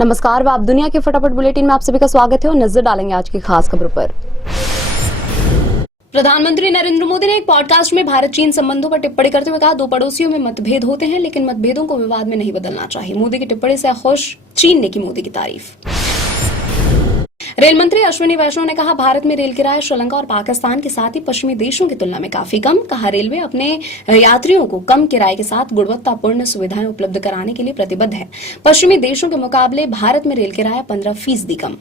नमस्कार, आप दुनिया के फटाफट बुलेटिन में आप सभी का स्वागत है और नजर डालेंगे आज की खास खबरों पर। प्रधानमंत्री नरेंद्र मोदी ने एक पॉडकास्ट में भारत चीन संबंधों पर टिप्पणी करते हुए कहा, दो पड़ोसियों में मतभेद होते हैं लेकिन मतभेदों को विवाद में नहीं बदलना चाहिए। मोदी की टिप्पणी से खुश चीन ने की मोदी की तारीफ। रेल मंत्री अश्विनी वैष्णव ने कहा, भारत में रेल किराया श्रीलंका और पाकिस्तान के साथ ही पश्चिमी देशों की तुलना में काफी कम। कहा, रेलवे अपने यात्रियों को कम किराए के साथ गुणवत्तापूर्ण सुविधाएं उपलब्ध कराने के लिए प्रतिबद्ध है। पश्चिमी देशों के मुकाबले भारत में रेल किराया 15% कम।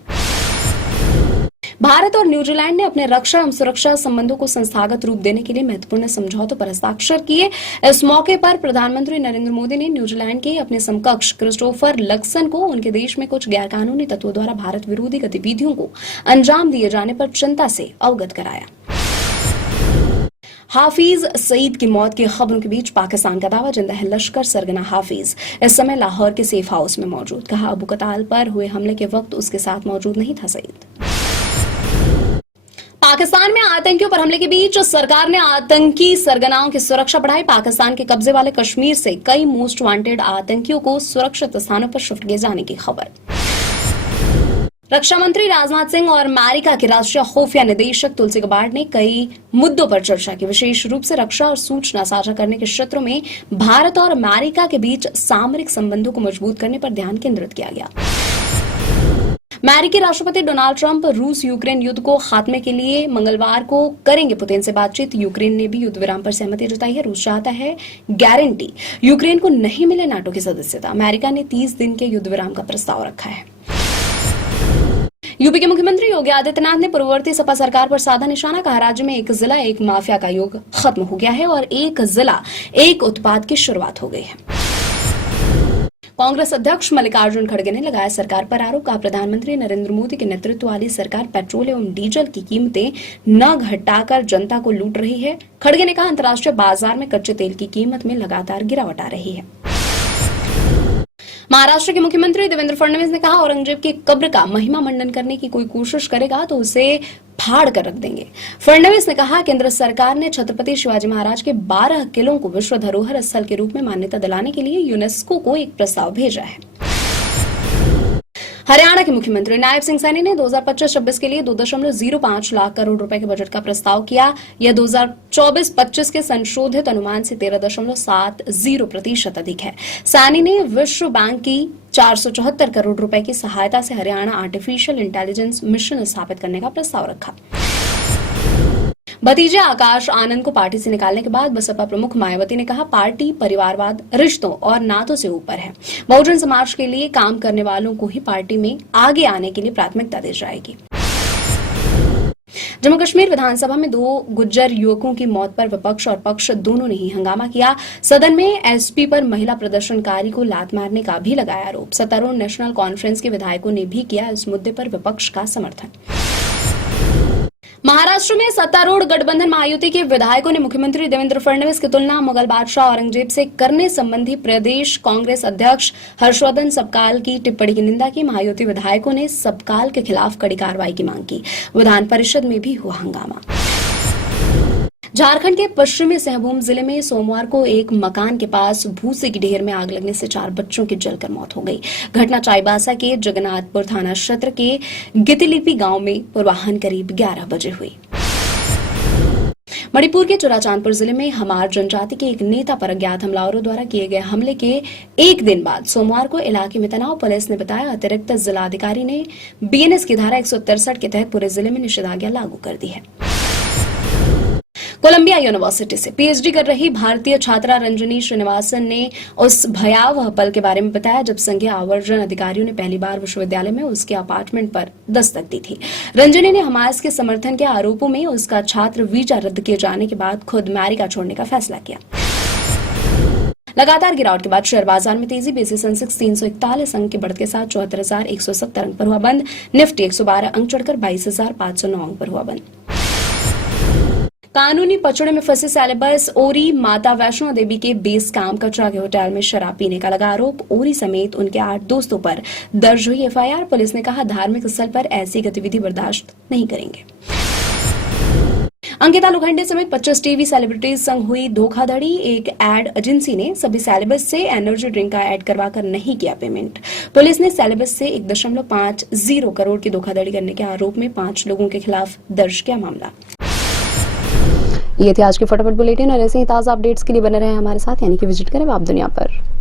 भारत और न्यूजीलैंड ने अपने रक्षा एवं सुरक्षा संबंधों को संस्थागत रूप देने के लिए महत्वपूर्ण समझौतों पर हस्ताक्षर किए। इस मौके पर प्रधानमंत्री नरेंद्र मोदी ने न्यूजीलैंड के अपने समकक्ष क्रिस्टोफर लक्सन को उनके देश में कुछ गैरकानूनी तत्वों द्वारा भारत विरोधी गतिविधियों को अंजाम दिए जाने पर चिंता से अवगत कराया। हाफिज सईद की मौत की खबरों के बीच पाकिस्तान का दावा, जिंदा है लश्कर सरगना हाफिज इस समय लाहौर के सेफ हाउस में मौजूद। कहा, अबू कताल पर हुए हमले के वक्त उसके साथ मौजूद नहीं था सईद। पाकिस्तान में आतंकियों पर हमले के बीच सरकार ने आतंकी सरगनाओं की सुरक्षा बढ़ाई। पाकिस्तान के कब्जे वाले कश्मीर से कई मोस्ट वांटेड आतंकियों को सुरक्षित स्थानों पर शिफ्ट किए जाने की खबर। रक्षा मंत्री राजनाथ सिंह और अमेरिका के राष्ट्रीय खुफिया निदेशक तुलसी गबार्ड ने कई मुद्दों पर चर्चा की। विशेष रूप से रक्षा और सूचना साझा करने के क्षेत्रों में भारत और अमेरिका के बीच सामरिक संबंधों को मजबूत करने पर ध्यान केंद्रित किया गया। अमेरिकी राष्ट्रपति डोनाल्ड ट्रंप रूस यूक्रेन युद्ध को खात्मे के लिए मंगलवार को करेंगे पुतिन से बातचीत। यूक्रेन ने भी युद्ध विराम पर सहमति जताई है। रूस चाहता है गारंटी यूक्रेन को नहीं मिले नाटो की सदस्यता। अमेरिका ने 30 दिन के युद्ध विराम का प्रस्ताव रखा है। यूपी के मुख्यमंत्री योगी आदित्यनाथ ने पूर्ववर्ती सपा सरकार पर साधा निशाना। कहा, राज्य में एक जिला एक माफिया का युग खत्म हो गया है और एक जिला एक उत्पाद की शुरुआत हो गई है। कांग्रेस अध्यक्ष मल्लिकार्जुन खड़गे ने लगाया सरकार पर आरोप। कहा, प्रधानमंत्री नरेंद्र मोदी के नेतृत्व वाली सरकार पेट्रोल एवं डीजल की कीमतें न घटाकर जनता को लूट रही है। खड़गे ने कहा, अंतर्राष्ट्रीय बाजार में कच्चे तेल की कीमत में लगातार गिरावट आ रही है। महाराष्ट्र के मुख्यमंत्री देवेंद्र फडणवीस ने कहा, औरंगजेब की कब्र का महिमा मंडन करने की कोई कोशिश करेगा तो उसे फाड़ कर रख देंगे। फडणवीस ने कहा, केंद्र सरकार ने छत्रपति शिवाजी महाराज के 12 किलों को विश्व धरोहर स्थल के रूप में मान्यता दिलाने के लिए यूनेस्को को एक प्रस्ताव भेजा है। हरियाणा के मुख्यमंत्री नायब सिंह सैनी ने 2025-26 के लिए 2.05 लाख करोड़ रुपए के बजट का प्रस्ताव किया। यह 2024-25 के संशोधित अनुमान से 13.70% अधिक है। सैनी ने विश्व बैंक की 474 करोड़ रुपए की सहायता से हरियाणा आर्टिफिशियल इंटेलिजेंस मिशन स्थापित करने का प्रस्ताव रखा। भतीजे आकाश आनंद को पार्टी से निकालने के बाद बसपा प्रमुख मायावती ने कहा, पार्टी परिवारवाद, रिश्तों और नातों से ऊपर है। बहुजन समाज के लिए काम करने वालों को ही पार्टी में आगे आने के लिए प्राथमिकता दी जाएगी। जम्मू कश्मीर विधानसभा में 2 गुज्जर युवकों की मौत पर विपक्ष और पक्ष दोनों ने ही हंगामा किया। सदन में एसपी पर महिला प्रदर्शनकारी को लात मारने का भी लगाया आरोप। सत्तारूढ़ नेशनल कॉन्फ्रेंस के विधायकों ने भी किया इस मुद्दे पर विपक्ष का समर्थन। महाराष्ट्र में सत्तारूढ़ गठबंधन महायुति के विधायकों ने मुख्यमंत्री देवेंद्र फडणवीस की तुलना मुगल बादशाह औरंगजेब से करने संबंधी प्रदेश कांग्रेस अध्यक्ष हर्षवर्धन सबकाल की टिप्पणी की निंदा की। महायुति विधायकों ने सबकाल के खिलाफ कड़ी कार्रवाई की मांग की। विधान परिषद में भी हुआ हंगामा। झारखंड के पश्चिमी सिंहभूम जिले में सोमवार को एक मकान के पास भूसे की ढेर में आग लगने से 4 बच्चों की जलकर मौत हो गई। घटना चाईबासा के जगन्नाथपुर थाना क्षेत्र के गितिलिपी गांव में पूर्वाह्न करीब 11 बजे हुई। मणिपुर के चुराचांदपुर जिले में हमार जनजाति के एक नेता पर अज्ञात हमलावरों द्वारा किए गए हमले के एक दिन बाद सोमवार को इलाके में तनाव। पुलिस ने बताया, अतिरिक्त जिलाधिकारी ने बीएनएस की धारा 163 के तहत पूरे जिले में निषेधाज्ञा लागू कर दी है। कोलंबिया यूनिवर्सिटी से पीएचडी कर रही भारतीय छात्रा रंजनी श्रीनिवासन ने उस भयावह पल के बारे में बताया जब संघीय आवर्जन अधिकारियों ने पहली बार विश्वविद्यालय में उसके अपार्टमेंट पर दस्तक दी थी। रंजनी ने हमास के समर्थन के आरोपों में उसका छात्र वीजा रद्द किए जाने के बाद खुद अमेरिका छोड़ने का फैसला किया। लगातार गिरावट के बाद शेयर बाजार में तेजी। बेसिस सेंसेक्स 341 अंक की बढ़त के साथ 74,170 अंक पर हुआ बंद। निफ्टी 112 अंक चढ़कर 22,509 अंक पर हुआ बंद। कानूनी पचड़े में फंसे सेलेबस ओरी माता वैष्णो देवी के बेस कैंप कटरा के होटल में शराब पीने का लगा आरोप। ओरी समेत उनके 8 दोस्तों पर दर्ज हुई एफआईआर। पुलिस ने कहा, धार्मिक स्थल पर ऐसी गतिविधि बर्दाश्त नहीं करेंगे। अंकिता लोखंडे समेत 25 टीवी सेलिब्रिटीज संग हुई धोखाधड़ी। एक एड एजेंसी ने सभी सेलेब्स से एनर्जी ड्रिंक का ऐड करवाकर नहीं किया पेमेंट। पुलिस ने सेलेब्स से 1.50 करोड़ की धोखाधड़ी करने के आरोप में 5 लोगों के खिलाफ दर्ज किया मामला। ये थी आज की फटाफट बुलेटिन और ऐसे ही ताज़ा अपडेट्स के लिए बने रहे हमारे साथ, यानी कि विजिट करें आप दुनिया पर।